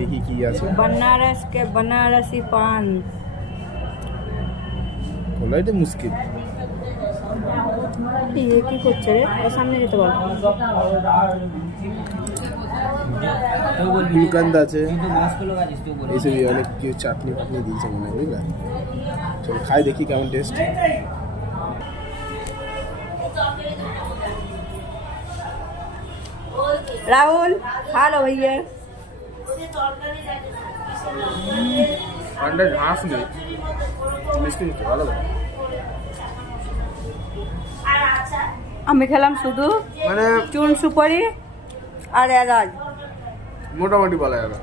দেখি কি আছে। बनारस के बनारसी पान বলাই তো মুশকিল। ये কি করছে রে? ও সামনে যেতে বল। গুলকান্দ আছে, এইসব অনেক কিছু চাটনি ফাটনি দিয়েছে মনে হয়, বুঝলা? চলো খাই দেখি কেমন টেস্ট। राहुल खा लो भैया। পানটা ঘাস নেই, মিষ্টি মিষ্টি ভালো। আমি খেলাম শুধু মানে চুন সুপারি আর এলাচ, মোটামুটি বলা যাবে।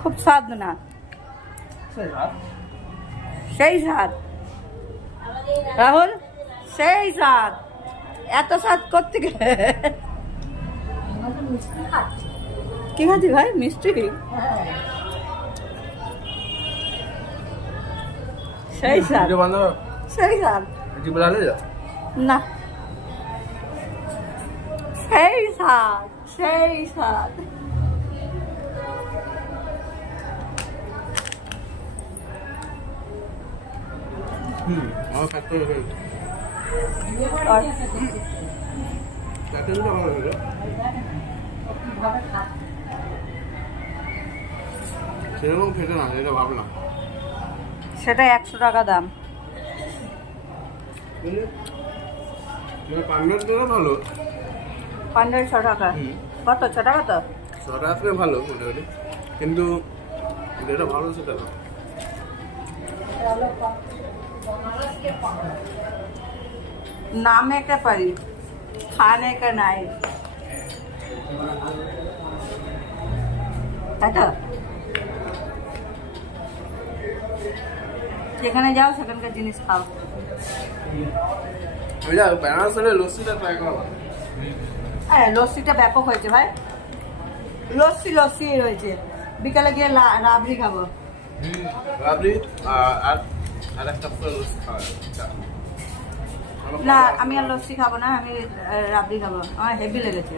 খুব স্বাদ না, সেই স্বাদ রাহুল, সেই স্বাদ। এত স্বাদ করতে গেলে কি খাচ্ছি ভাই? মিষ্টি, সেই স্বাদ, সেই স্বাদ না, সেই স্বাদ, সেই স্বাদ। আমার ফ্যাক্টরি সেরকম খেতে না, এটা ভাবলাম। সেটা 100 টাকা দাম। পান্ডার তো ভালো, পান্ডার 6 টাকা। কত? 6 টাকা তো 6 টাকা থেকে ভালো মোটামুটি, কিন্তু যেটা ভালো সেটা না। नामे का परी, खाने का नहीं। যেখানে যাও সেখানকার জিনিস খাও। লস্যিটা ব্যাপক হয়েছে ভাই, লস্যি লস্যি রয়েছে। বিকালে গিয়ে রাবড়ি খাবো। রাবড়ি আর একটা না, আমি আর লস্যি খাবো না, আমি রাবড়ি খাবো। আমার হেভি লেগেছে।